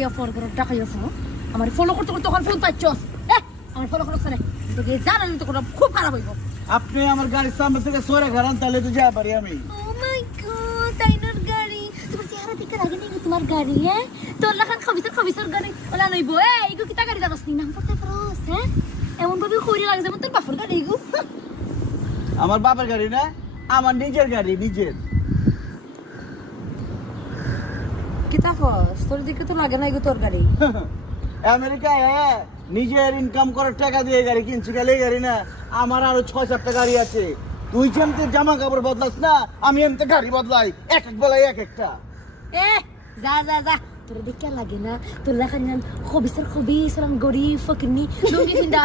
ডাকাইয়া phone করো ডাকাইয়া phone আমার follow করতে করতে তখন ফোন পাচ্ছস আমার ফলো করছ না তোকে জানালি তো কোনো খুব খারাপ হইব আপনি আমার গাড়ির সামনে থেকে সরে গেলেন তাহলে তো যা পারি আমি ও মাই গড তাইনার গাড়ি তোমার চেহারা দেখে লাগে নাকি তোমার গাড়ি হ্যাঁ তোর লাখান খবিসর গাড়ি ওলা নইব এইগু কিতা গাড়ি জানাস নি নাম করতে পারস হ্যাঁ এমন ভাবে কইরে লাগে যেমন তোর বাপের গাড়ি এইগু আমার বাবার গাড়ি না আমার নিজের গাড়ি নিজের কিতা কস তোর দিকে তো লাগে না এইগু তোর গাড়ি আমেরিকায় নিজের ইনকাম করার টাকা দিয়ে গাড়ি কিনছি গেলে গাড়ি না আমার আরো 6-7টা গাড়ি আছে তুই যেমতে জামা কাপড় বদলাস না আমি এমতে গাড়ি বদলাই এক এক বেলায় এক একটা এ যা যা যা তোর দেখে লাগে না তোর লাখান খবিসর খবিস গরিব ফকিনি লুঙ্গি পিন্দা